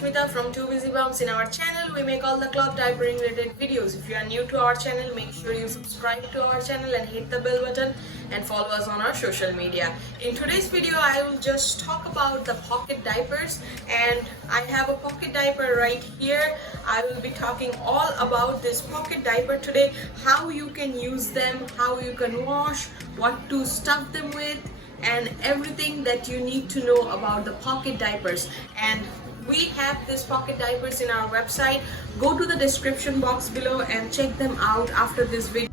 Rashmita from Two Busy Bums. In our channel, we make all the cloth diapering related videos. If you are new to our channel, make sure you subscribe to our channel and hit the bell button and follow us on our social media. In today's video, I will just talk about the pocket diapers, and I have a pocket diaper right here. I will be talking all about this pocket diaper today, how you can use them, how you can wash, what to stuff them with, and everything that you need to know about the pocket diapers. And we have these pocket diapers in our website. Go to the description box below and check them out after this video.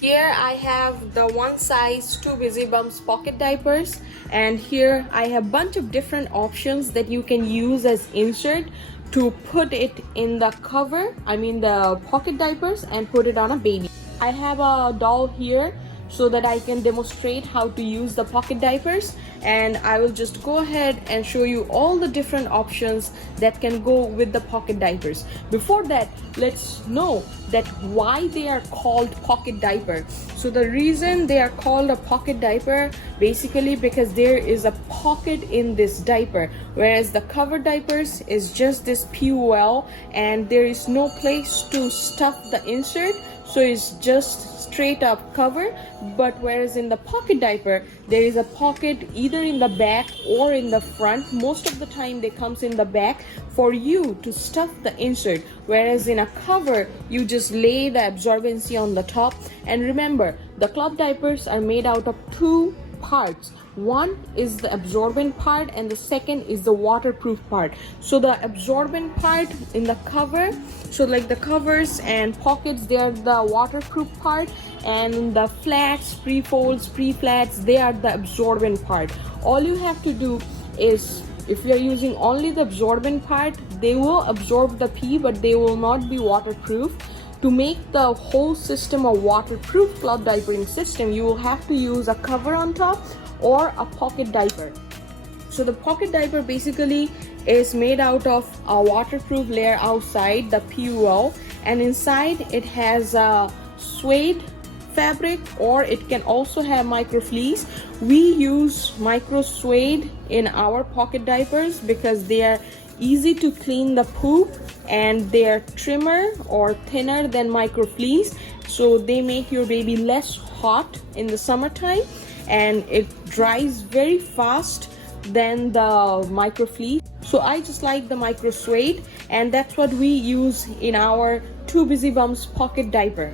Here I have the one size Two Busy Bums pocket diapers, and here I have bunch of different options that you can use as insert to put it in the cover, the pocket diapers, and put it on a baby. I have a doll here so that I can demonstrate how to use the pocket diapers, and I will just go ahead and show you all the different options that can go with the pocket diapers. Before that, let's know that why they are called pocket diaper. So the reason they are called a pocket diaper, basically because there is a pocket in this diaper, whereas the cover diapers is just this POL and there is no place to stuff the insert, so it's just straight up cover. But whereas in the pocket diaper, there is a pocket either in the back or in the front. Most of the time they comes in the back for you to stuff the insert, whereas in a cover you just lay the absorbency on the top. And remember, the cloth diapers are made out of two parts. One is the absorbent part and the second is the waterproof part. So the absorbent part in the cover, so like the covers and pockets, they are the waterproof part, and the flats, pre-folds, pre-flats, they are the absorbent part. All you have to do is, if you are using only the absorbent part, they will absorb the pee but they will not be waterproof. To make the whole system a waterproof cloth diapering system, you will have to use a cover on top or a pocket diaper. So the pocket diaper basically is made out of a waterproof layer outside, the PUL, and inside it has a suede fabric, or it can also have micro fleece. We use micro suede in our pocket diapers because they are easy to clean the poop and they are trimmer or thinner than micro fleece, so they make your baby less hot in the summertime, and it dries very fast than the micro fleece. So I just like the micro suede, and that's what we use in our Two Busy Bums pocket diaper.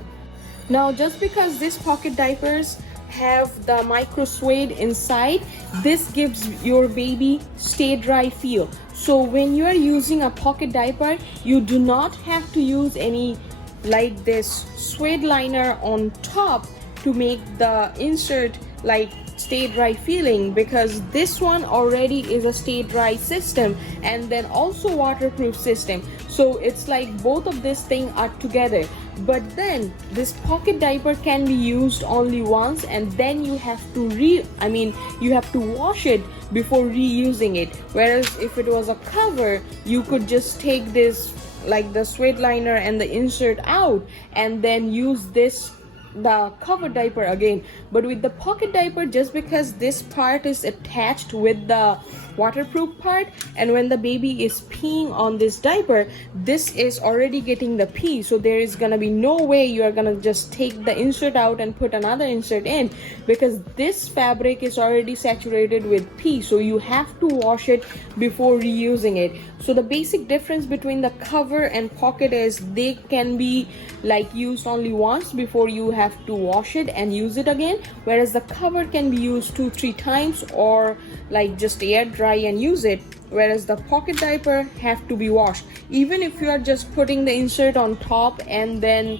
Now, just because these pocket diapers have the micro suede inside, this gives your baby stay dry feel. So when you are using a pocket diaper, you do not have to use any like this suede liner on top to make the insert like stay dry feeling, because this one already is a stay dry system and then also waterproof system. So it's like both of these things are together. But then this pocket diaper can be used only once, and then you have to you have to wash it before reusing it. Whereas if it was a cover, you could just take this like the suede liner and the insert out and then use the cover diaper again. But with the pocket diaper, just because this part is attached with the waterproof part, and when the baby is peeing on this diaper, this is already getting the pee, so there is gonna be no way you are gonna just take the insert out and put another insert in, because this fabric is already saturated with pee, so you have to wash it before reusing it. So the basic difference between the cover and pocket is they can be like used only once before you have to wash it and use it again, whereas the cover can be used 2-3 times, or like just air dry and use it, whereas the pocket diaper have to be washed. Even if you are just putting the insert on top and then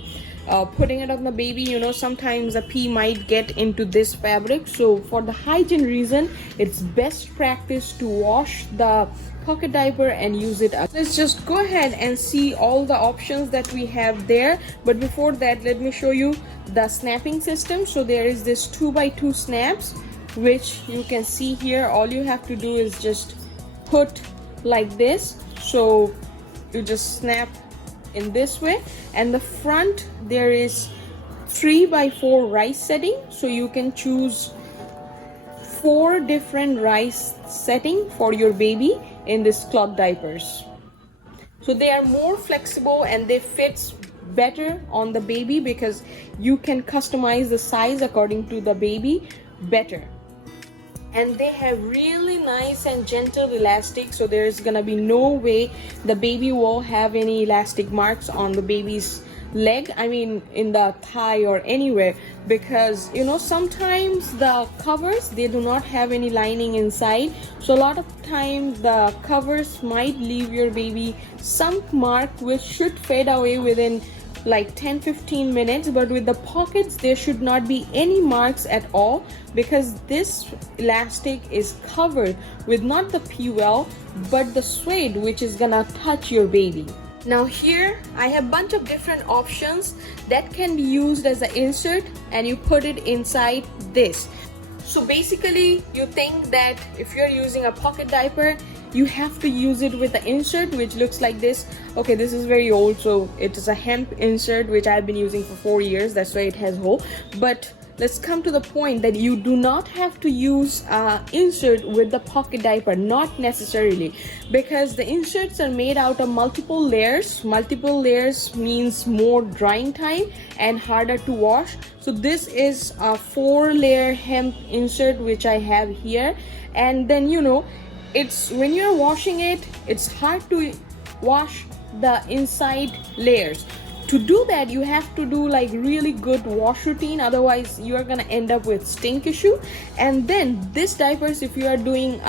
putting it on the baby, sometimes the pee might get into this fabric. So for the hygiene reason, it's best practice to wash the pocket diaper and use it up. Let's just go ahead and see all the options that we have there. But before that, let me show you the snapping system. So there is this 2x2 snaps, which you can see here. All you have to do is just put like this, so you just snap in this way. And the front, there is 3x4 rice setting, so you can choose 4 different rice setting for your baby in this cloth diapers. So they are more flexible and they fit better on the baby because you can customize the size according to the baby better. And they have really nice and gentle elastic, so there's gonna be no way the baby will have any elastic marks on the baby's leg, I mean in the thigh or anywhere, because you know sometimes the covers, they do not have any lining inside, so a lot of times the covers might leave your baby some mark which should fade away within like 10-15 minutes. But with the pockets there should not be any marks at all, because this elastic is covered with not the PUL but the suede, which is gonna touch your baby. Now here I have bunch of different options that can be used as an insert, and you put it inside this. So basically you think that if you're using a pocket diaper, you have to use it with the insert which looks like this. Okay, this is very old, so it is a hemp insert which I've been using for 4 years, that's why it has hole. But let's come to the point that you do not have to use insert with the pocket diaper, not necessarily, because the inserts are made out of multiple layers. Multiple layers means more drying time and harder to wash. So this is a 4-layer hemp insert which I have here, and then you know, it's when you're washing it, it's hard to wash the inside layers. To do that, you have to do like really good wash routine, otherwise you are gonna end up with stink issue. And then these diapers, if you are doing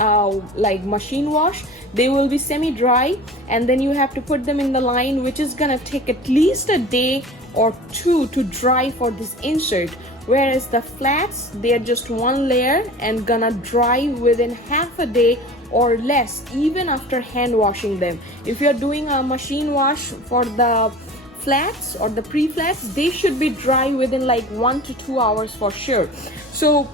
like machine wash, they will be semi-dry, and then you have to put them in the line, which is gonna take at least a day or 2 to dry for this insert. Whereas the flats, they are just 1 layer and gonna dry within half a day or less, even after hand washing them. If you're doing a machine wash for the flats or the pre-flats, they should be dry within like 1 to 2 hours for sure. So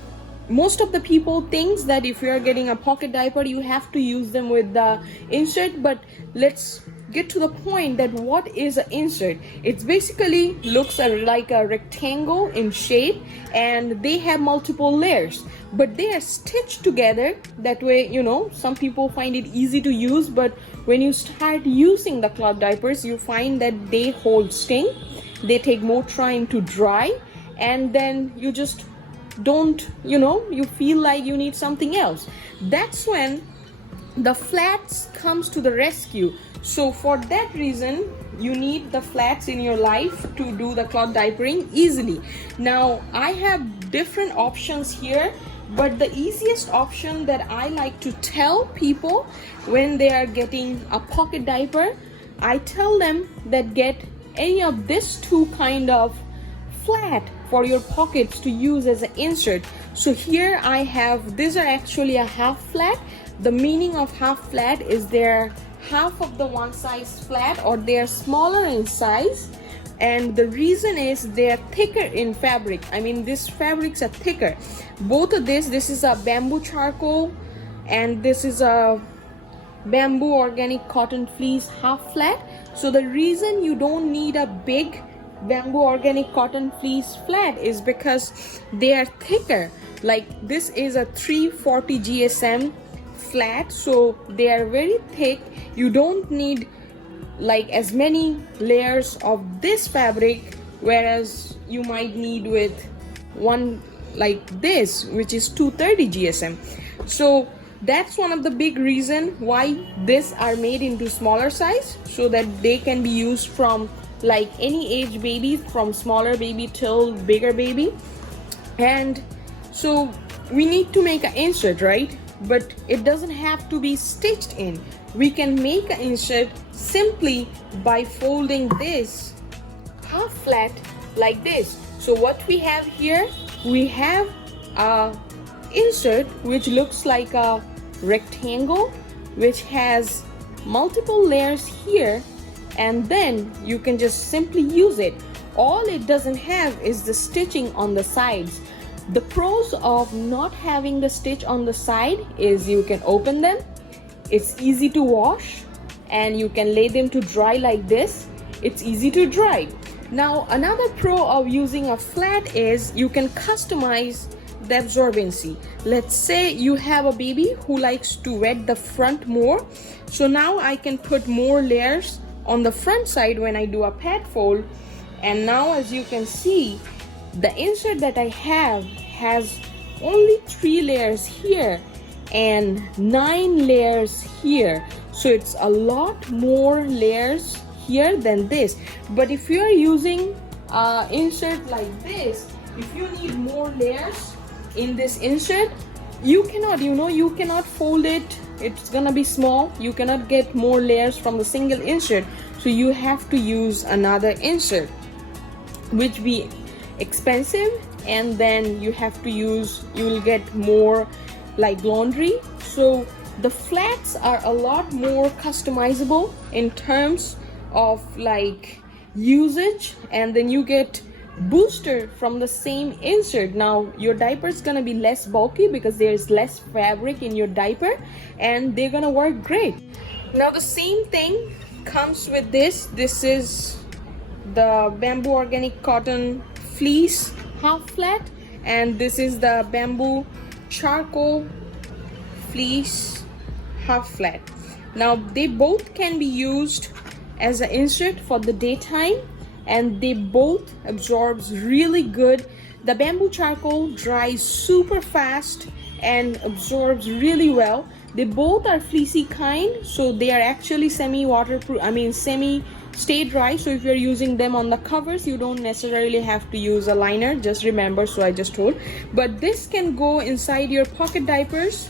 most of the people thinks that if you are getting a pocket diaper, you have to use them with the insert. But let's get to the point that what is an insert. It's basically looks like a rectangle in shape, and they have multiple layers, but they are stitched together. That way, you know, some people find it easy to use, but when you start using the cloth diapers, you find that they hold stink, they take more time to dry, and then you just don't, you know, you feel like you need something else. That's when the flats comes to the rescue. So for that reason, you need the flats in your life to do the cloth diapering easily. Now I have different options here, but the easiest option that I like to tell people when they are getting a pocket diaper, I tell them that get any of this 2 kind of flat for your pockets to use as an insert. So here I have, these are actually a half flat. The meaning of half flat is they're half of the one size flat, or they are smaller in size, and the reason is they are thicker in fabric. I mean, these fabrics are thicker. Both of this is a bamboo charcoal, and this is a bamboo organic cotton fleece half flat. So the reason you don't need a big bamboo organic cotton fleece flat is because they are thicker. Like this is a 340 GSM flat, so they are very thick. You don't need like as many layers of this fabric, whereas you might need with one like this, which is 230 GSM. So that's one of the big reason why these are made into smaller size, so that they can be used from like any age baby, from smaller baby till bigger baby. And so we need to make an insert, right? But it doesn't have to be stitched in. We can make an insert simply by folding this half flat like this. So what we have here, we have a insert which looks like a rectangle, which has multiple layers here, and then you can just simply use it. All it doesn't have is the stitching on the sides. The pros of not having the stitch on the side is you can open them, it's easy to wash, and you can lay them to dry like this. It's easy to dry. Now another pro of using a flat is you can customize the absorbency. Let's say you have a baby who likes to wet the front more, so now I can put more layers on the front side when I do a pad fold. And now as you can see, the insert that I have has only 3 layers here and 9 layers here. So it's a lot more layers here than this. But if you are using insert like this, if you need more layers in this insert, you cannot, you cannot fold it. It's gonna be small. You cannot get more layers from the single insert. So you have to use another insert, which be expensive, and then you will get more like laundry. So the flats are a lot more customizable in terms of like usage, and then you get booster from the same insert. Now your diaper is gonna be less bulky because there's less fabric in your diaper, and they're gonna work great. Now the same thing comes with this. This is the bamboo organic cotton fleece half flat, and this is the bamboo charcoal fleece half flat. Now they both can be used as an insert for the daytime, and they both absorbs really good. The bamboo charcoal dries super fast and absorbs really well. They both are fleecy kind, so they are actually semi stay dry. So if you're using them on the covers, you don't necessarily have to use a liner, just remember. So I just told, but this can go inside your pocket diapers,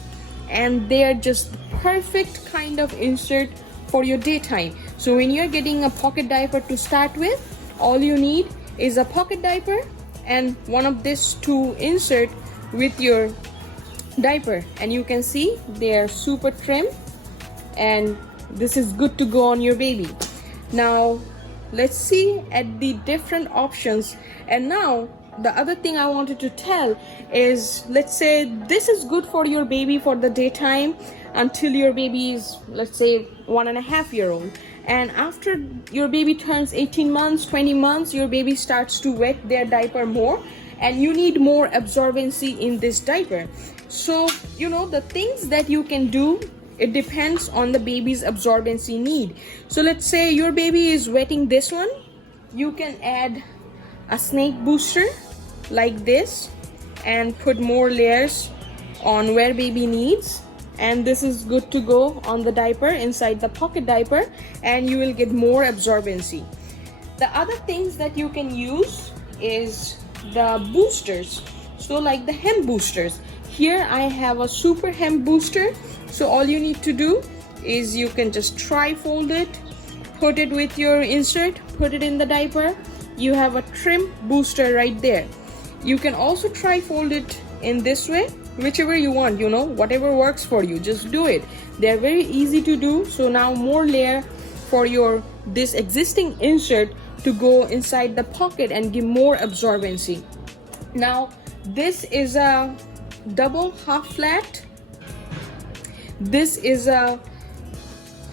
and they are just perfect kind of insert for your daytime. So when you're getting a pocket diaper to start with, all you need is a pocket diaper and one of these two insert with your diaper, and you can see they are super trim, and this is good to go on your baby. Now let's see at the different options. And now the other thing I wanted to tell is, let's say this is good for your baby for the daytime until your baby is, let's say, 1.5-year-old, and after your baby turns 18 months, 20 months, your baby starts to wet their diaper more, and you need more absorbency in this diaper. So the things that you can do, it depends on the baby's absorbency need. So let's say your baby is wetting this one, you can add a snake booster like this and put more layers on where baby needs, and this is good to go on the diaper inside the pocket diaper, and you will get more absorbency. The other things that you can use is the boosters. So like the hem boosters, here I have a super hem booster. So all you need to do is you can just tri-fold it, put it with your insert, put it in the diaper. You have a trim booster right there. You can also tri-fold it in this way, whichever you want, whatever works for you, just do it. They're very easy to do. So now more layer for this existing insert to go inside the pocket and give more absorbency. Now this is a double half flat. This is a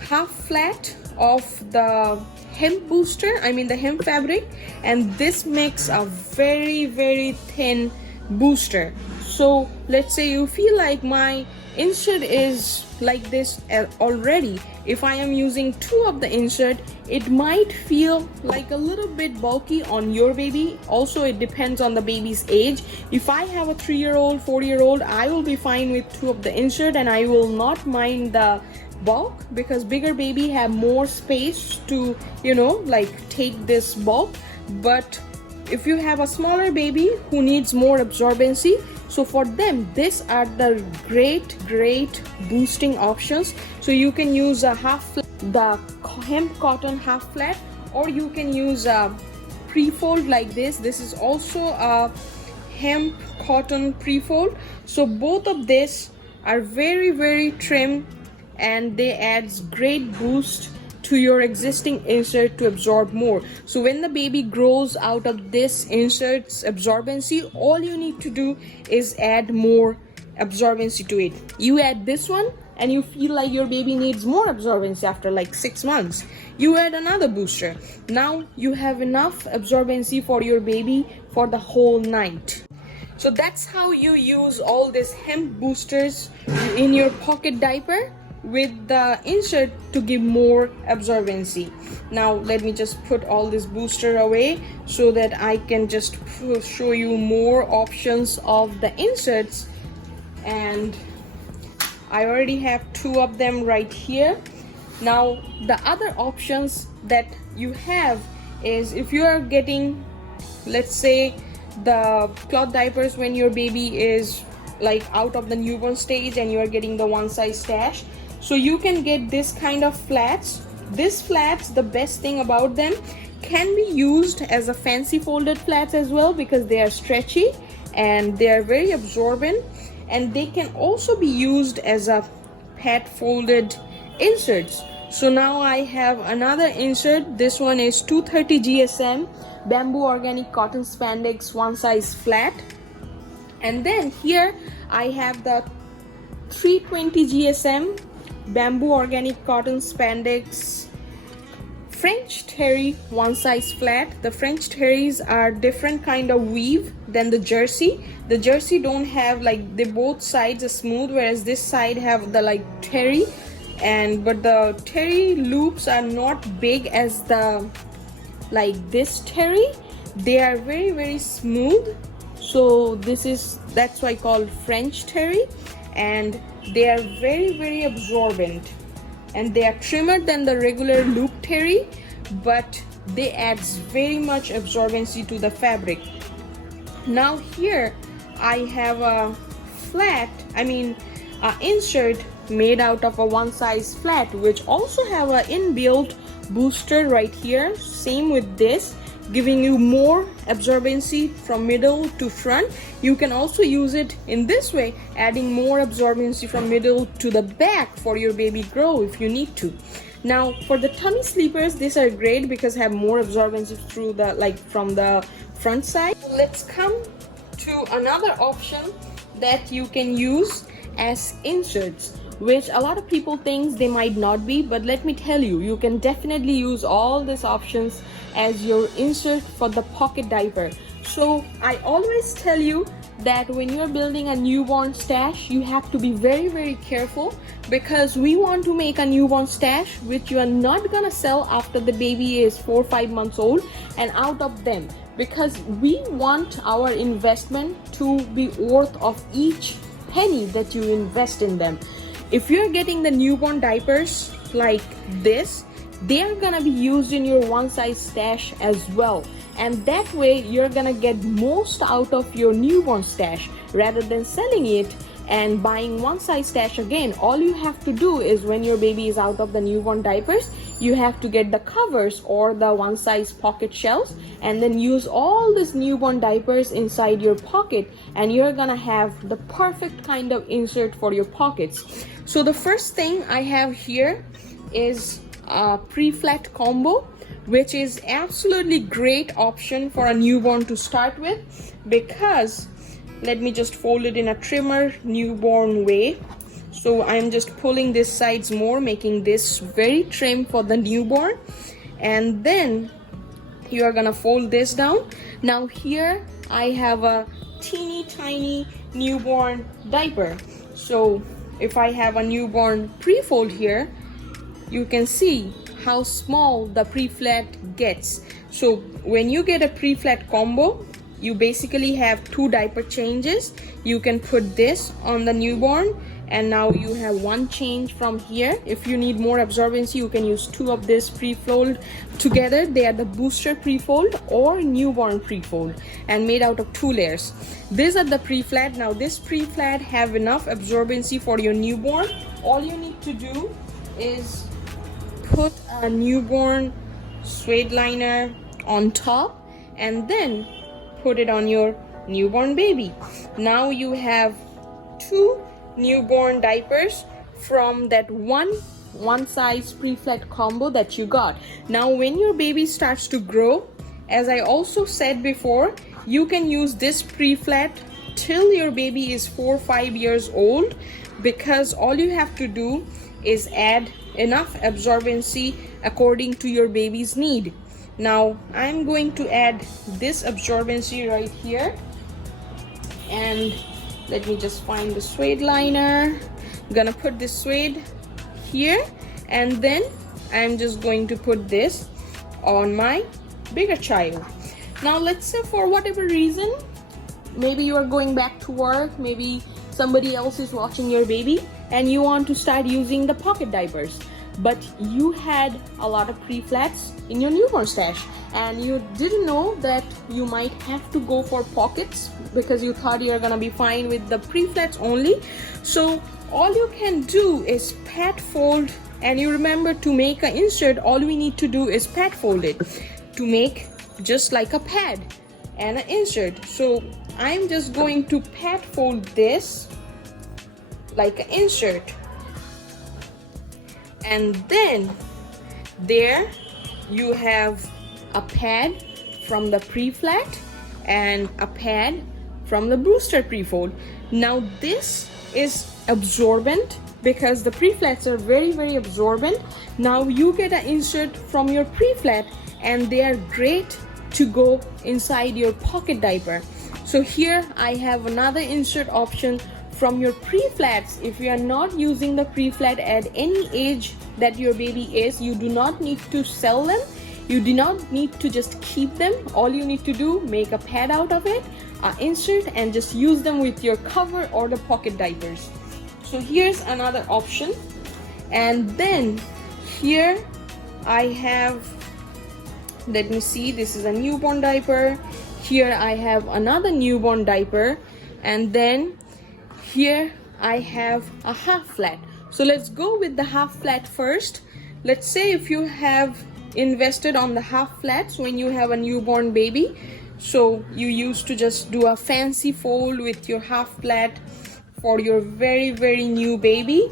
half flat of the hem booster, the hem fabric, and this makes a very, very thin booster. So let's say you feel like my insert is like this already. If I am using 2 of the insert, it might feel like a little bit bulky on your baby. Also, it depends on the baby's age. If I have a 3-year-old, 4-year-old, I will be fine with 2 of the insert, and I will not mind the bulk, because bigger baby have more space to take this bulk. But if you have a smaller baby who needs more absorbency, so for them these are the great boosting options. So you can use a half flat, the hemp cotton half flat, or you can use a pre-fold like this. This is also a hemp cotton pre-fold. So both of these are very, very trim, and they adds great boost to your existing insert to absorb more. So when the baby grows out of this insert's absorbency, all you need to do is add more absorbency to it. You add this one and you feel like your baby needs more absorbency after like 6 months, you add another booster. Now you have enough absorbency for your baby for the whole night. So that's how you use all these hemp boosters in your pocket diaper with the insert to give more absorbency. Now let me just put all this booster away so that I can just show you more options of the inserts. And I already have 2 of them right here. Now the other options that you have is, if you are getting, let's say, the cloth diapers when your baby is like out of the newborn stage and you are getting the one size stash, so you can get this kind of flats. These flats, the best thing about them, can be used as a fancy folded flats as well, because they are stretchy and they are very absorbent, and they can also be used as a pad folded inserts. So now I have another insert. This one is 230 GSM bamboo organic cotton spandex one size flat, and then here I have the 320 GSM bamboo organic cotton spandex French terry one size flat. The French terries are different kind of weave than the jersey. The jersey don't have, like, they both sides are smooth, whereas this side have the like terry, and but the terry loops are not big as the like this terry. They are very, very smooth. So that's why called French terry, and they are very, very absorbent, and they are trimmer than the regular loop terry, but they adds very much absorbency to the fabric. Now here I have a insert made out of a one size flat, which also have a inbuilt booster right here, same with this, giving you more absorbency from middle to front. You can also use it in this way, adding more absorbency from middle to the back for your baby grow if you need to. Now for the tummy sleepers, these are great because have more absorbency through the from the front side. Let's come to another option that you can use as inserts, which a lot of people think they might not be, but let me tell you, you can definitely use all these options as your insert for the pocket diaper. So I always tell you that when you're building a newborn stash, you have to be very, very careful, because we want to make a newborn stash which you are not gonna sell after the baby is 4 or 5 months old and out of them, because we want our investment to be worth of each penny that you invest in them. If you're getting the newborn diapers like this, they are gonna be used in your one size stash as well, and that way you're gonna get most out of your newborn stash rather than selling it and buying one size stash again. All you have to do is, when your baby is out of the newborn diapers, you have to get the covers or the one size pocket shells and then use all these newborn diapers inside your pocket, and you're gonna have the perfect kind of insert for your pockets. So the first thing I have here is a pre-flat combo, which is absolutely great option for a newborn to start with, because let me just fold it in a trimmer newborn way. So I'm just pulling this sides more, making this very trim for the newborn, and then you are gonna fold this down. Now here I have a teeny tiny newborn diaper. So if I have a newborn pre-fold here, you can see how small the pre-flat gets. So when you get a pre-flat combo, you basically have 2 diaper changes. You can put this on the newborn, and now you have 1 change from here. If you need more absorbency, you can use 2 of this pre-fold together. They are the booster pre-fold or newborn pre-fold, and made out of 2 layers. These are the pre-flat. Now this pre-flat have enough absorbency for your newborn. All you need to do is put a newborn suede liner on top and then put it on your newborn baby. Now you have 2 newborn diapers from that one size pre-flat combo that you got. Now when your baby starts to grow, as I also said before, you can use this pre-flat till your baby is 4 or 5 years old, because all you have to do is add enough absorbency according to your baby's need. Now I'm going to add this absorbency right here, and let me just find the suede liner. I'm gonna put this suede here, and then I'm just going to put this on my bigger child. Now let's say for whatever reason, maybe you are going back to work, maybe somebody else is watching your baby, and you want to start using the pocket diapers, but you had a lot of pre-flats in your newborn stash and you didn't know that you might have to go for pockets because you thought you're gonna be fine with the pre-flats only. So all you can do is pat fold, and you remember to make an insert, all we need to do is pat fold it to make just like a pad and an insert. So I'm just going to pat fold this like an insert, and then there you have a pad from the pre-flat and a pad from the booster pre-fold. Now this is absorbent because the pre-flats are very absorbent. Now you get an insert from your pre-flat and they are great to go inside your pocket diaper. So here I have another insert option from your pre-flats. If you are not using the pre-flat at any age that your baby is, you do not need to sell them. You do not need to just keep them. All you need to do, make a pad out of it, insert, and just use them with your cover or the pocket diapers. So here's another option. And then here I have, let me see, this is a newborn diaper. Here I have another newborn diaper, and then here I have a half flat. So let's go with the half flat first. Let's say if you have invested on the half flats when you have a newborn baby, so you used to just do a fancy fold with your half flat for your very new baby,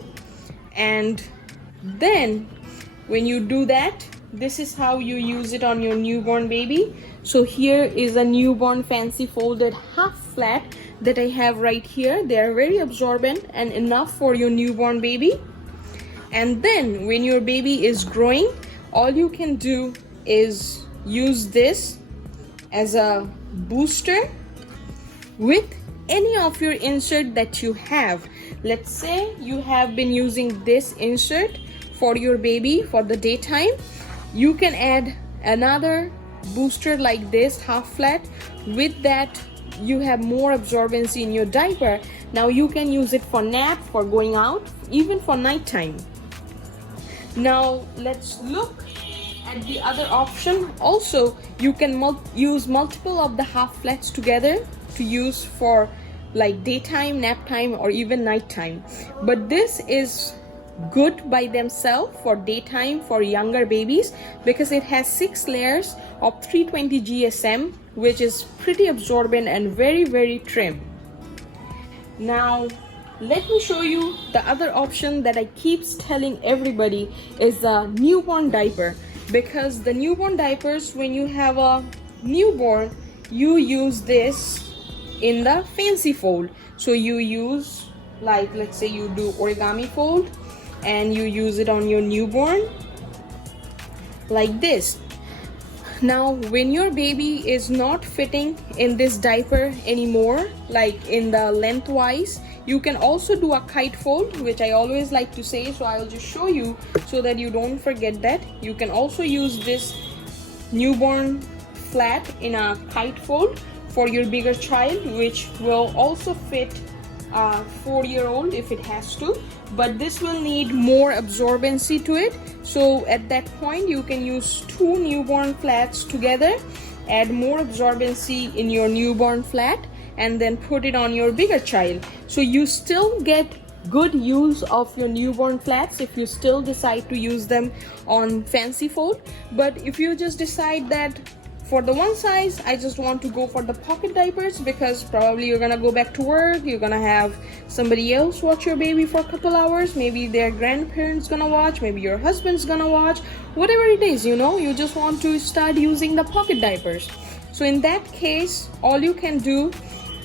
and then when you do that, this is how you use it on your newborn baby. So here is a newborn fancy folded half flat that I have right here. They are very absorbent and enough for your newborn baby. And then when your baby is growing, all you can do is use this as a booster with any of your insert that you have. Let's say you have been using this insert for your baby for the daytime. You can add another booster like this half flat. With that you have more absorbency in your diaper. Now you can use it for nap, for going out, even for nighttime. Now let's look at the other option. Also you can use multiple of the half flats together to use for like daytime, nap time, or even nighttime. But this is good by themselves for daytime for younger babies because it has 6 layers of 320 GSM, which is pretty absorbent and very trim. Now let me show you the other option that I keep telling everybody is the newborn diaper, because the newborn diapers, when you have a newborn, you use this in the fancy fold. So you use, like, let's say you do origami fold and you use it on your newborn like this. Now when your baby is not fitting in this diaper anymore, like in the lengthwise, you can also do a kite fold, which I always like to say, so I'll just show you so that you don't forget that. You can also use this newborn flat in a kite fold for your bigger child, which will also fit a 4-year-old if it has to, but this will need more absorbency to it. So at that point you can use 2 newborn flats together, add more absorbency in your newborn flat, and then put it on your bigger child. So you still get good use of your newborn flats if you still decide to use them on fancy fold. But if you just decide that for the one size, I just want to go for the pocket diapers, because probably you're gonna go back to work, you're gonna have somebody else watch your baby for a couple hours, maybe their grandparents gonna watch, maybe your husband's gonna watch, whatever it is, you know, you just want to start using the pocket diapers. So in that case, all you can do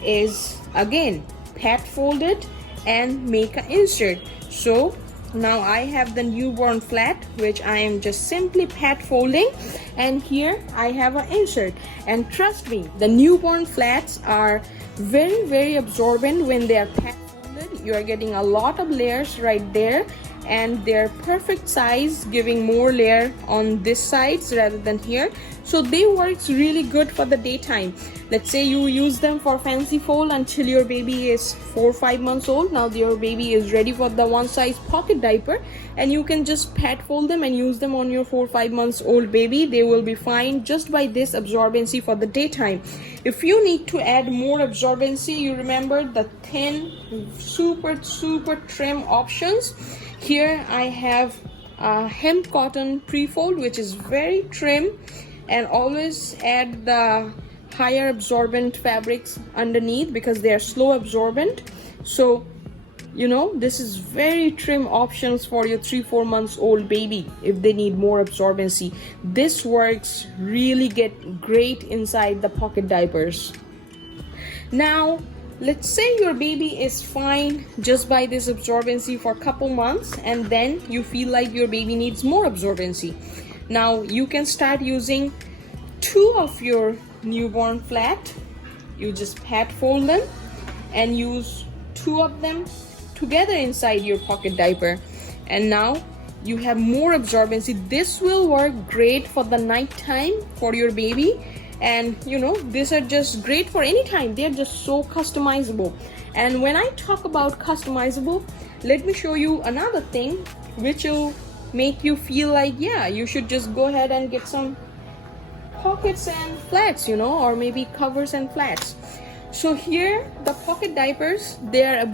is again pat fold it and make an insert. So now I have the newborn flat, which I am just simply pat folding, and here I have an insert. And trust me, the newborn flats are very absorbent when they are pat folded. You are getting a lot of layers right there, and they're perfect size, giving more layer on this sides rather than here. So they works really good for the daytime. Let's say you use them for fancy fold until your baby is 4 or 5 months old. Now your baby is ready for the one size pocket diaper, and you can just pat fold them and use them on your 4 or 5 months old baby. They will be fine just by this absorbency for the daytime. If you need to add more absorbency, you remember the thin super trim options. Here I have hemp cotton pre-fold, which is very trim, and always add the higher absorbent fabrics underneath because they are slow absorbent. So you know, this is very trim options for your 3-4 months old baby if they need more absorbency. This works really great inside the pocket diapers. Now let's say your baby is fine just by this absorbency for a couple months, and then you feel like your baby needs more absorbency. Now you can start using 2 of your newborn flat. You just pat fold them and use 2 of them together inside your pocket diaper, and now you have more absorbency. This will work great for the night time for your baby, and you know, these are just great for any time. They're just so customizable. And when I talk about customizable, let me show you another thing which will make you feel like, yeah, you should just go ahead and get some pockets and flats, you know, or maybe covers and flats. So here the pocket diapers, they are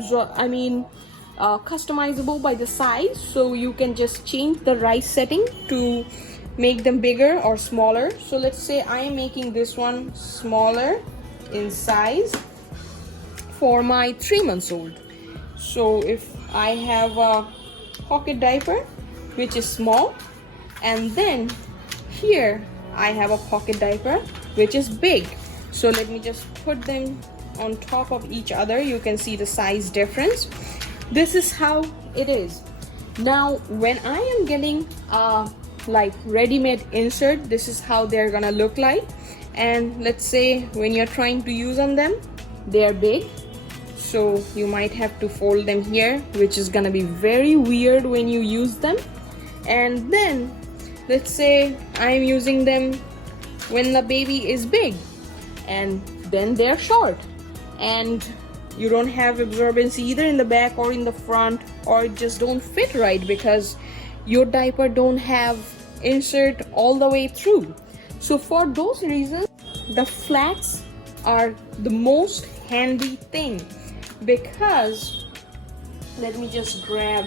customizable by the size, so you can just change the rise setting to make them bigger or smaller. So let's say I am making this one smaller in size for my 3 months old. So if I have a pocket diaper which is small, and then here I have a pocket diaper which is big, so let me just put them on top of each other. You can see the size difference. This is how it is. Now when I am getting like ready-made insert, this is how they're gonna look like. And let's say when you're trying to use on them, they are big, so you might have to fold them here, which is gonna be very weird when you use them. And then let's say I'm using them when the baby is big, and then they're short, and you don't have absorbency either in the back or in the front, or it just don't fit right because your diaper don't have insert all the way through. So for those reasons, the flats are the most handy thing, because let me just grab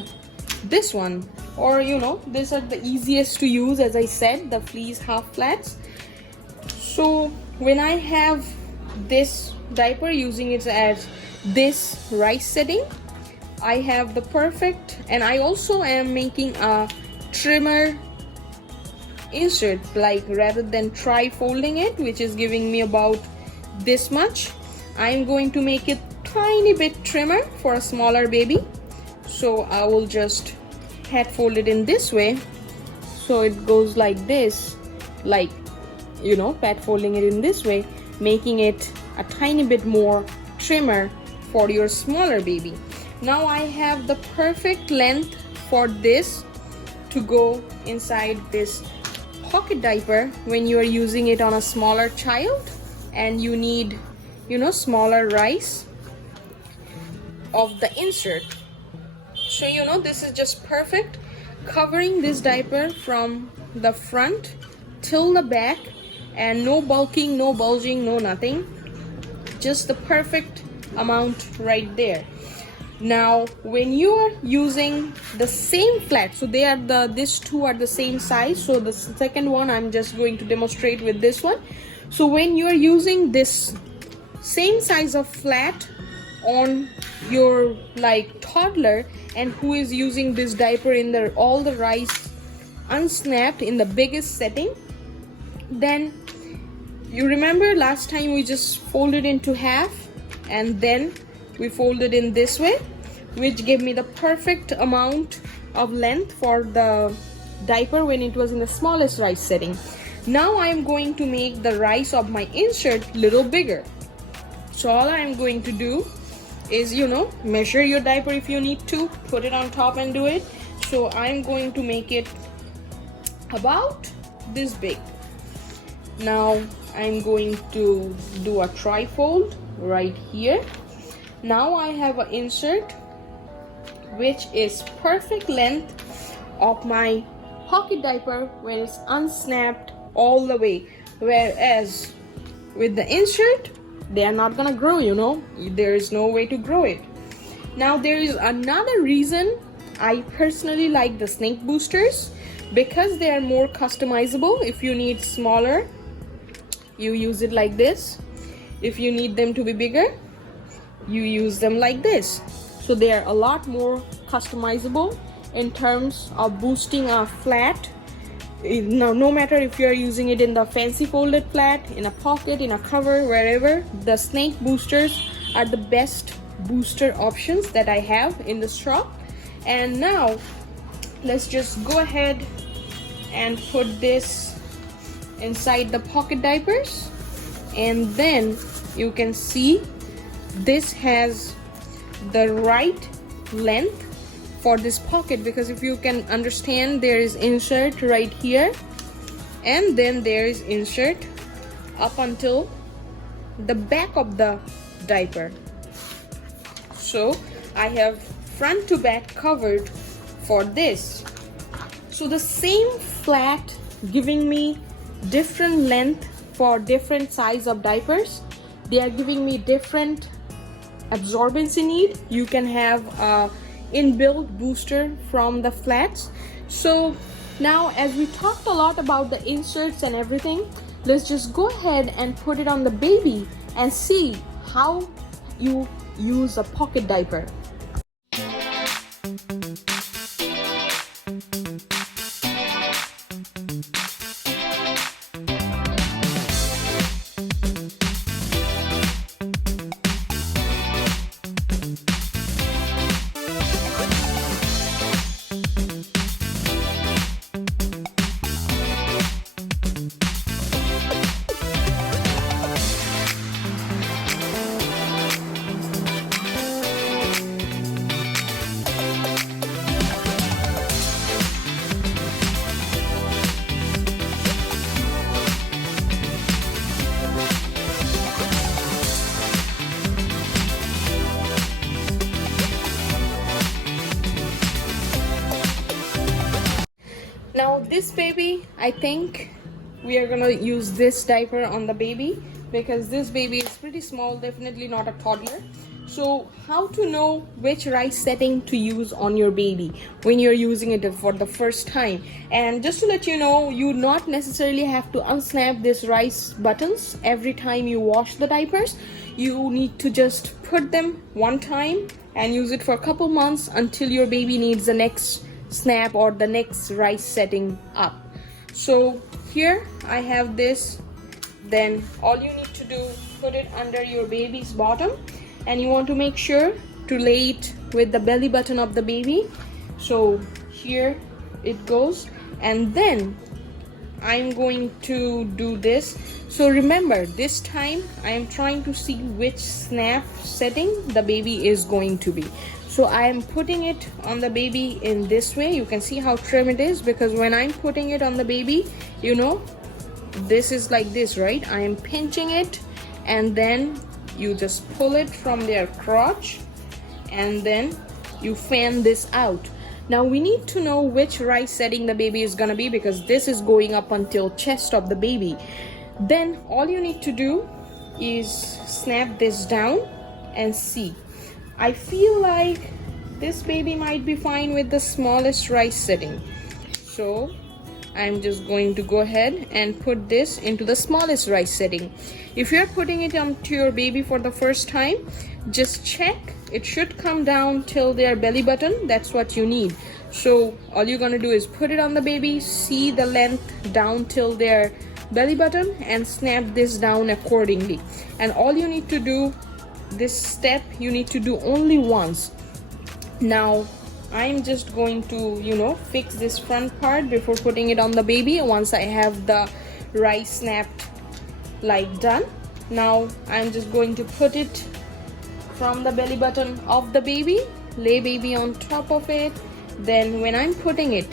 this one, or you know, these are the easiest to use, as I said, the fleece half flats. So when I have this diaper, using it as this rise setting, I have the perfect, and I also am making a trimmer insert, like rather than try folding it, which is giving me about this much, I'm going to make it tiny bit trimmer for a smaller baby. So I will just head fold it in this way, so it goes like this, like, you know, pat folding it in this way, making it a tiny bit more trimmer for your smaller baby. Now I have the perfect length for this to go inside this pocket diaper when you are using it on a smaller child and you need, you know, smaller rise of the insert. So you know, this is just perfect, covering this diaper from the front till the back, and no bulking, no bulging, no nothing, just the perfect amount right there. Now when you are using the same flat, so they are these two are the same size, so the second one I'm just going to demonstrate with this one. So when you are using this same size of flat on your like toddler, and who is using this diaper in the all the rise unsnapped in the biggest setting, then you remember last time we just folded into half and then we folded in this way, which gave me the perfect amount of length for the diaper when it was in the smallest rise setting. Now I am going to make the rise of my insert little bigger. So all I am going to do is, you know, measure your diaper if you need to, put it on top and do it. So I'm going to make it about this big. Now I'm going to do a trifold right here. Now I have an insert which is perfect length of my pocket diaper when it's unsnapped all the way, whereas with the insert they are not gonna grow, you know, there is no way to grow it. Now there is another reason I personally like the snake boosters, because they are more customizable. If you need smaller, you use it like this. If you need them to be bigger, you use them like this. So they are a lot more customizable in terms of boosting a flat. No matter if you are using it in the fancy folded flat, in a pocket, in a cover, wherever, the snake boosters are the best booster options that I have in the shop. And now let's just go ahead and put this inside the pocket diapers, and then you can see this has the right length for this pocket, because if you can understand, there is insert right here and then there is insert up until the back of the diaper. So I have front to back covered for this. So the same flat giving me different length for different size of diapers. They are giving me different absorbency need. You can have a inbuilt booster from the flats. So now, as we talked a lot about the inserts and everything, let's just go ahead and put it on the baby and see how you use a pocket diaper. Now this baby, I think we are gonna use this diaper on the baby, because this baby is pretty small, definitely not a toddler. So how to know which rice setting to use on your baby when you're using it for the first time. And just to let you know, you not necessarily have to unsnap this rice buttons every time you wash the diapers. You need to just put them one time and use it for a couple months until your baby needs the next snap or the next rice setting up. So here I have this. Then all you need to do, put it under your baby's bottom, and you want to make sure to lay it with the belly button of the baby. So here it goes, and then I'm going to do this. So remember, this time I am trying to see which snap setting the baby is going to be. So I am putting it on the baby in this way. You can see how trim it is, because when I'm putting it on the baby, you know, this is like this, right? I am pinching it, and then you just pull it from their crotch, and then you fan this out. Now we need to know which rice setting the baby is gonna be, because this is going up until chest of the baby. Then all you need to do is snap this down and see. I feel like this baby might be fine with the smallest rice setting. So I'm just going to go ahead and put this into the smallest rice setting. If you're putting it onto your baby for the first time, just check. It should come down till their belly button. That's what you need. So all you're gonna do is put it on the baby, see the length down till their belly button, and snap this down accordingly. And all you need to do, this step you need to do only once. Now I'm just going to, you know, fix this front part before putting it on the baby. Once I have the rice snapped like done, now I'm just going to put it from the belly button of the baby, lay baby on top of it, then when I'm putting it,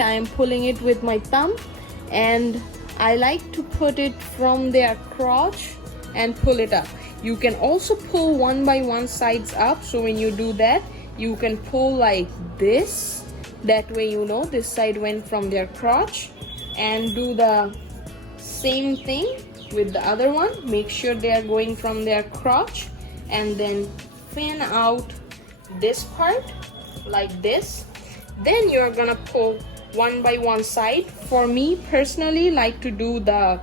I am pulling it with my thumb, and I like to put it from their crotch and pull it up. You can also pull one by one sides up, so when you do that, you can pull like this. That way this side went from their crotch, and do the same thing with the other one. Make sure they are going from their crotch, and then fan out this part like this. Then you're gonna pull one by one side. For me personally, like to do the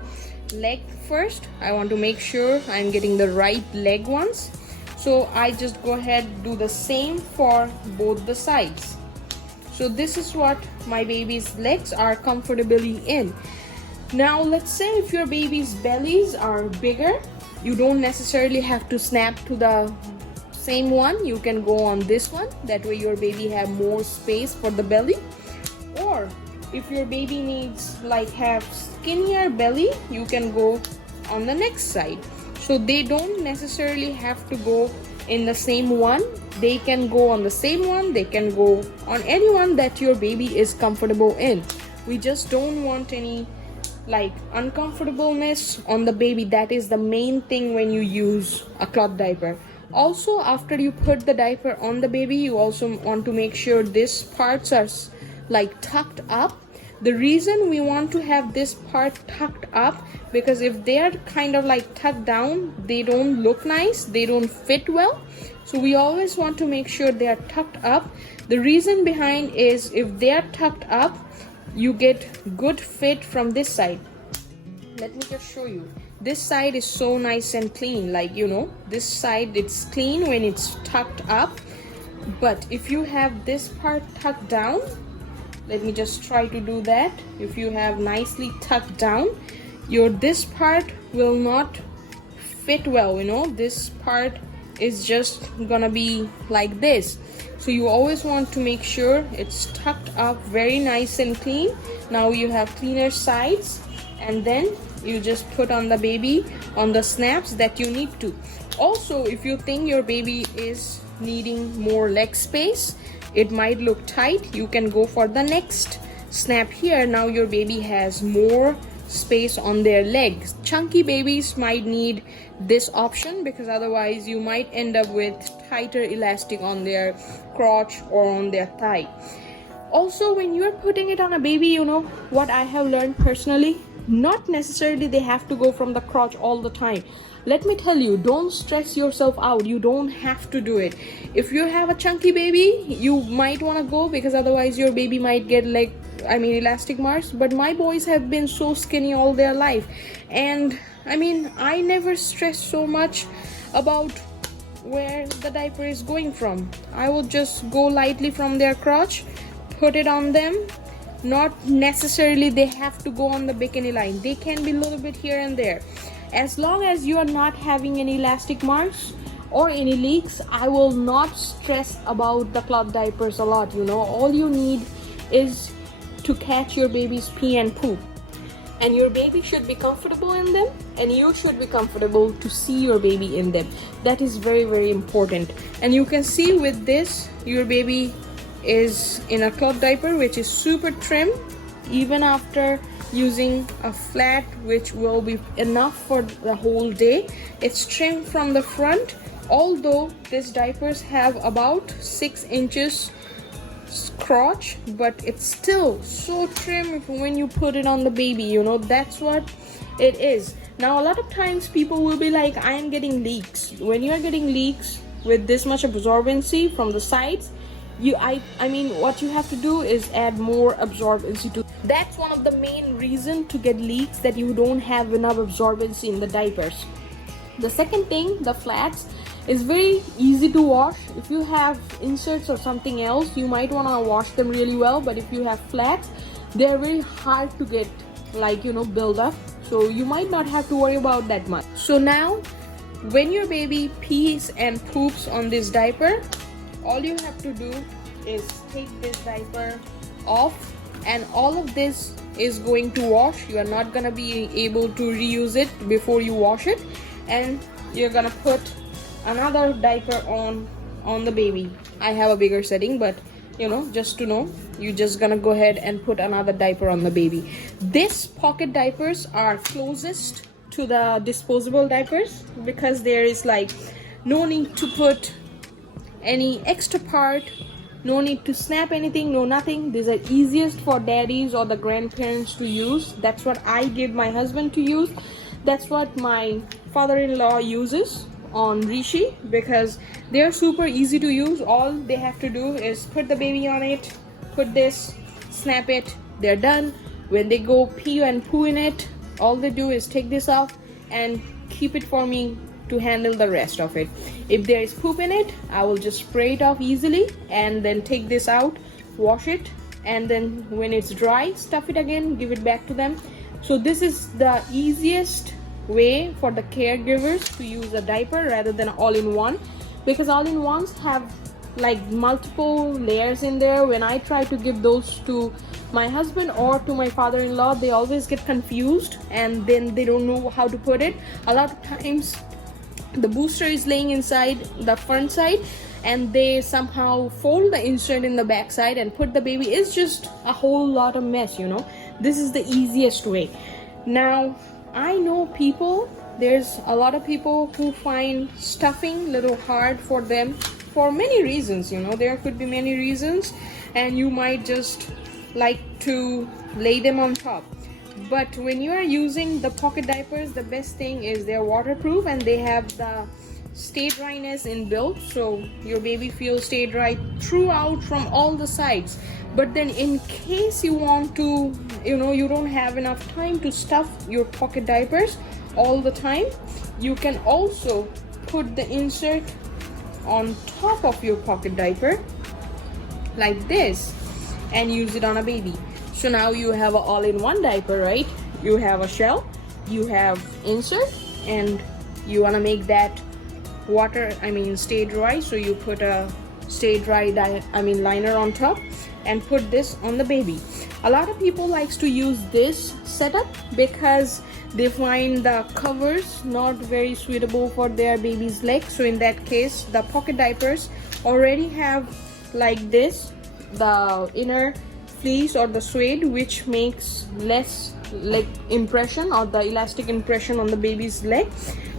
leg first. I want to make sure I'm getting the right leg ones, so I just go ahead, do the same for both the sides. So this is what my baby's legs are comfortably in. Now let's say if your baby's bellies are bigger, you don't necessarily have to snap to the same one. You can go on this one. That way your baby have more space for the belly. Or if your baby needs have skinnier belly, you can go on the next side. So they don't necessarily have to go in the same one. They can go on the same one. They can go on any one that your baby is comfortable in. We just don't want any uncomfortableness on the baby. That is the main thing when you use a cloth diaper. Also, after you put the diaper on the baby, you also want to make sure these parts are tucked up. The reason we want to have this part tucked up, because if they are kind of tucked down, they don't look nice, they don't fit well. So we always want to make sure they are tucked up. The reason behind is if they are tucked up, you get good fit from this side. Let me just show you. This side is so nice and clean, this side it's clean when it's tucked up. But if you have this part tucked down, let me just try to do that. If you have nicely tucked down, this part will not fit well. This part is just gonna be like this. So you always want to make sure it's tucked up very nice and clean. Now you have cleaner sides, and then you just put on the baby on the snaps that you need to. Also, if you think your baby is needing more leg space, it might look tight, you can go for the next snap here. Now your baby has more space on their legs. Chunky babies might need this option, because otherwise you might end up with tighter elastic on their crotch or on their thigh. Also, when you're putting it on a baby, what I have learned personally, not necessarily they have to go from the crotch all the time. Let me tell you, don't stress yourself out. You don't have to do it. If you have a chunky baby, you might want to go, because otherwise your baby might get elastic marks. But my boys have been so skinny all their life, and I never stress so much about where the diaper is going from. I will just go lightly from their crotch, put it on them. Not necessarily they have to go on the bikini line. They can be a little bit here and there. As long as you are not having any elastic marks or any leaks, I will not stress about the cloth diapers a lot. All you need is to catch your baby's pee and poop, and your baby should be comfortable in them, and you should be comfortable to see your baby in them. That is very, very important. And you can see with this, your baby is in a cloth diaper which is super trim, even after using a flat which will be enough for the whole day. It's trimmed from the front, although these diapers have about 6 inches crotch, but it's still so trim when you put it on the baby. That's what it is. Now a lot of times people will be like, I am getting leaks. When you are getting leaks with this much absorbency from the sides, what you have to do is add more absorbency to. That's one of the main reason to get leaks, that you don't have enough absorbency in the diapers. The second thing, the flats is very easy to wash. If you have inserts or something else, you might want to wash them really well, but if you have flats, they're very hard to get build up, so you might not have to worry about that much. So now when your baby pees and poops on this diaper, all you have to do is take this diaper off, and all of this is going to wash. You are not gonna be able to reuse it before you wash it, and you're gonna put another diaper on the baby. I have a bigger setting, but just to know, you're just gonna go ahead and put another diaper on the baby. This pocket diapers are closest to the disposable diapers because there is like no need to put any extra part, no need to snap anything, no nothing. These are easiest for daddies or the grandparents to use. That's what I give my husband to use. That's what my father-in-law uses on Rishi, because they're super easy to use. All they have to do is put the baby on it, put this, snap it, they're done. When they go pee and poo in it, all they do is take this off and keep it for me to handle the rest of it. If there is poop in it, I will just spray it off easily and then take this out, wash it, and then when it's dry, stuff it again, give it back to them. So this is the easiest way for the caregivers to use a diaper rather than all-in-one, because all-in-ones have like multiple layers in there. When I try to give those to my husband or to my father-in-law, they always get confused and then they don't know how to put it. A lot of times the booster is laying inside the front side and they somehow fold the insert in the back side and put the baby. It's just a whole lot of mess. This is the easiest way. Now I know there's a lot of people who find stuffing a little hard for them for many reasons. There could be many reasons, and you might just like to lay them on top. But when you are using the pocket diapers, the best thing is they're waterproof and they have the stay dryness inbuilt, so your baby feels stay dry throughout from all the sides. But then in case you want to, you don't have enough time to stuff your pocket diapers all the time, you can also put the insert on top of your pocket diaper like this and use it on a baby. So now you have an all-in-one diaper, right? You have a shell, you have insert, and you want to make that stay dry, so you put a stay dry liner on top and put this on the baby. A lot of people likes to use this setup because they find the covers not very suitable for their baby's legs. So in that case, the pocket diapers already have like this, the inner fleece or the suede, which makes less leg impression or the elastic impression on the baby's leg.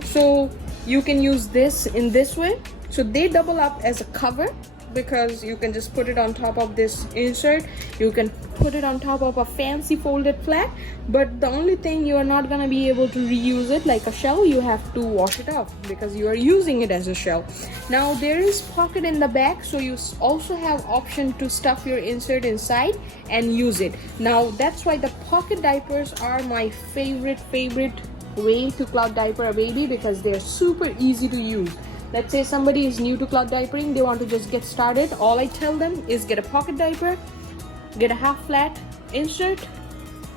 So you can use this in this way. So they double up as a cover because you can just put it on top of this insert. You can put it on top of a fancy folded flat, but the only thing, you are not going to be able to reuse it like a shell. You have to wash it off because you are using it as a shell. Now there is pocket in the back, so you also have option to stuff your insert inside and use it. Now that's why the pocket diapers are my favorite way to cloth diaper a baby, because they're super easy to use. Let's say somebody is new to cloth diapering, they want to just get started. All I tell them is get a pocket diaper, get a half flat insert,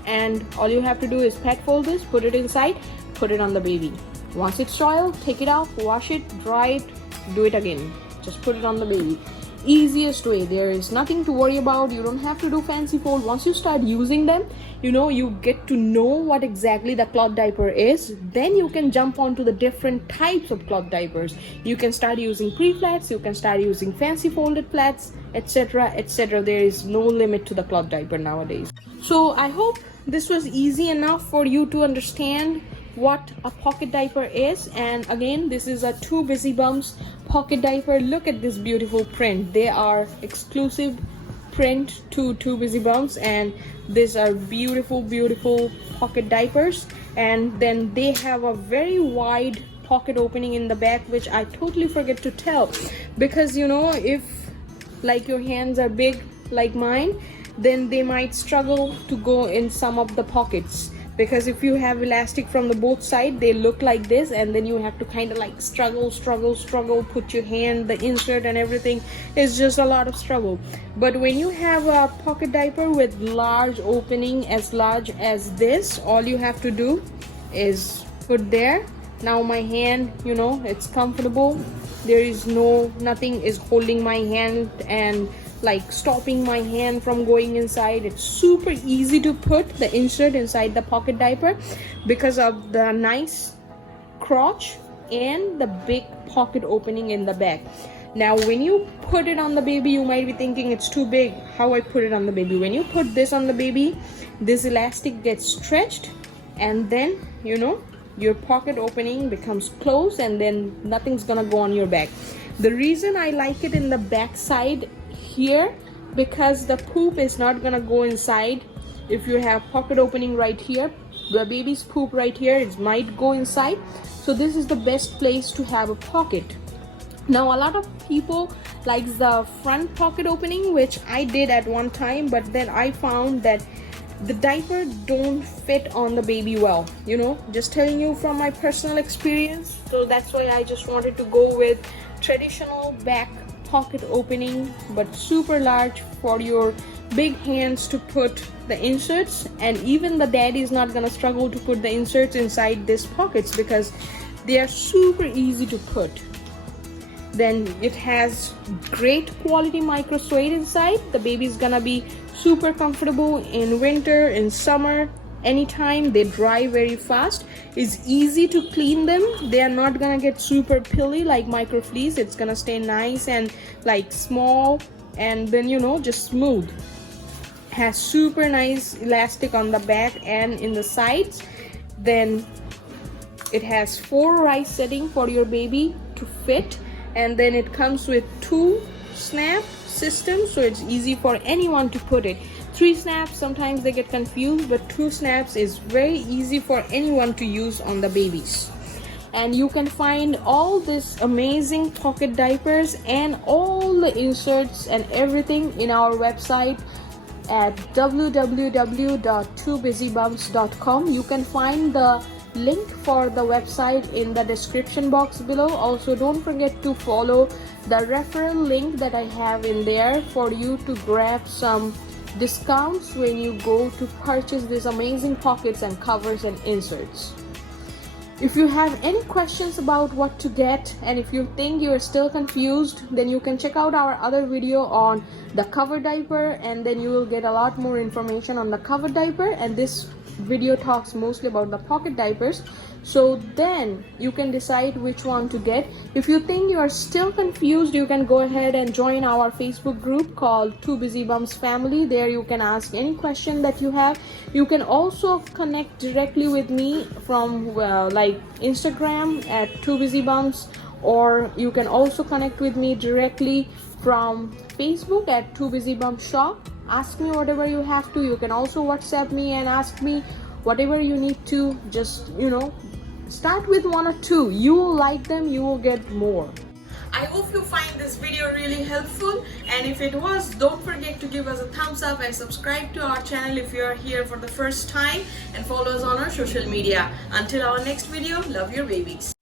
and all you have to do is peg fold this, put it inside, put it on the baby. Once it's soiled, take it out, wash it, dry it, do it again. Just put it on the baby. Easiest way. There is nothing to worry about. You don't have to do fancy fold. Once you start using them, you get to know what exactly the cloth diaper is. Then you can jump onto the different types of cloth diapers. You can start using pre-flats, you can start using fancy folded flats, etc, etc. There is no limit to the cloth diaper nowadays. So I hope this was easy enough for you to understand what a pocket diaper is. And again, this is a Two Busy Bums pocket diaper. Look at this beautiful print. They are exclusive print to Two Busy Bums, and these are beautiful pocket diapers. And then they have a very wide pocket opening in the back, which I totally forget to tell, because if like your hands are big like mine, then they might struggle to go in some of the pockets, because if you have elastic from the both side, they look like this, and then you have to kind of like struggle, put your hand, the insert and everything. It's just a lot of struggle. But when you have a pocket diaper with large opening as large as this, all you have to do is put there. Now my hand, it's comfortable. There is nothing is holding my hand and like stopping my hand from going inside. It's super easy to put the insert inside the pocket diaper because of the nice crotch and the big pocket opening in the back. Now when you put it on the baby, you might be thinking it's too big. How I put it on the baby? When you put this on the baby, this elastic gets stretched, and then your pocket opening becomes closed, and then nothing's gonna go on your back. The reason I like it in the back side here, because the poop is not gonna go inside. If you have pocket opening right here, the baby's poop right here, it might go inside. So this is the best place to have a pocket. Now a lot of people likes the front pocket opening, which I did at one time, but then I found that the diaper don't fit on the baby well, just telling you from my personal experience. So that's why I just wanted to go with traditional back pocket opening, but super large for your big hands to put the inserts, and even the daddy is not gonna struggle to put the inserts inside these pockets because they are super easy to put. Then it has great quality micro suede inside. The baby's gonna be super comfortable in winter, in summer, anytime. They dry very fast. It's easy to clean them. They are not gonna get super pilly like micro fleece. It's gonna stay nice and like small, and then just smooth. Has super nice elastic on the back and in the sides. Then it has 4 rise setting for your baby to fit, and then it comes with 2 snap systems, so it's easy for anyone to put it. 3 snaps, sometimes they get confused, but 2 snaps is very easy for anyone to use on the babies. And you can find all this amazing pocket diapers and all the inserts and everything in our website at www.twobusybums.com. You can find the link for the website in the description box below. Also, don't forget to follow the referral link that I have in there for you to grab some discounts when you go to purchase these amazing pockets and covers and inserts. If you have any questions about what to get, and if you think you're still confused, then you can check out our other video on the cover diaper, and then you will get a lot more information on the cover diaper, and this video talks mostly about the pocket diapers. So then you can decide which one to get. If you think you are still confused, you can go ahead and join our Facebook group called Two Busy Bums Family. There you can ask any question that you have. You can also connect directly with me from like Instagram at Two Busy Bums, or you can also connect with me directly from Facebook at Two Busy Bums Shop. Ask me whatever you have to. You can also WhatsApp me and ask me whatever you need to. Just start with 1 or 2. You will like them, you will get more. I hope you find this video really helpful, and if it was, don't forget to give us a thumbs up and subscribe to our channel if you are here for the first time, and follow us on our social media. Until our next video, love your babies.